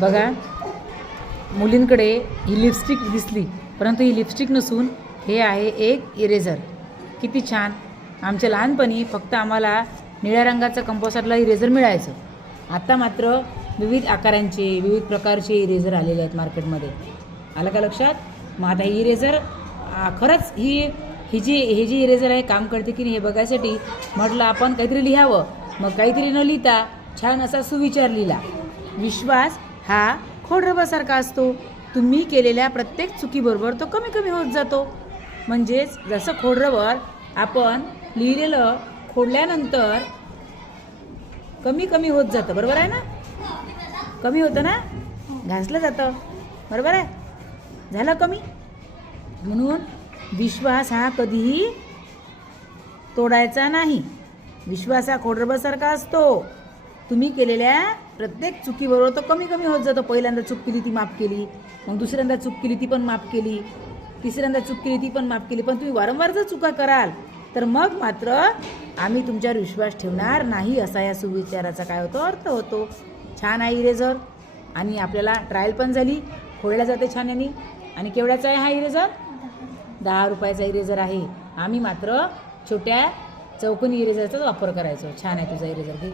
बघा, मुलींकडे ही लिपस्टिक दिसली, परंतु ही लिपस्टिक नसून हे आहे एक इरेझर. किती छान. आमच्या लहानपणी फक्त आम्हाला निळ्या रंगाचं कंपोस्टरला इरेझर मिळायचं. आता मात्र विविध आकारांचे विविध प्रकारचे इरेझर आलेले आहेत मार्केटमध्ये. आलं का लक्षात? मग आता ही इरेझर खरंच ही जी इरेझर आहे काम करते की नाही हे बघायसाठी म्हटलं आपण काहीतरी लिहावं. मग काहीतरी न लिहिता छान असा सुविचार लिहिला. विश्वास हा खोडरबासारखा असतो. तुम्ही केलेल्या प्रत्येक चुकीबरोबर तो कमी कमी होत जातो. म्हणजेच जसं खोडरबर आपण लिहिलेलं खोडल्यानंतर कमी कमी होत जातं. बरोबर आहे ना? कमी होतं ना, घासलं जातं. बरोबर आहे? झालं कमी. म्हणून विश्वास हा कधीही तोडायचा नाही. विश्वास हा खोडरबासारखा असतो. तुम्ही केलेल्या प्रत्येक चुकीबरोबर तो कमी कमी होत जातो. पहिल्यांदा चूक केली ती माफ केली, मग दुसऱ्यांदा चूक केली ती पण माफ केली, तिसऱ्यांदा चूक केली ती पण माफ केली. पण तुम्ही वारंवार जर चुका कराल तर मग मात्र आम्ही तुमच्यावर विश्वास ठेवणार नाही, असा या सुविचाराचा काय होतो अर्थ होतो. छान आहे इरेझर आणि आपल्याला ट्रायल पण झाली. खोडला जाते छान यांनी. आणि केवढ्याचा आहे हा इरेझर? 10 रुपयाचा इरेझर आहे. आम्ही मात्र छोट्या चौकोनी इरेझरचाच वापर करायचो. छान आहे तुझा इरेझर.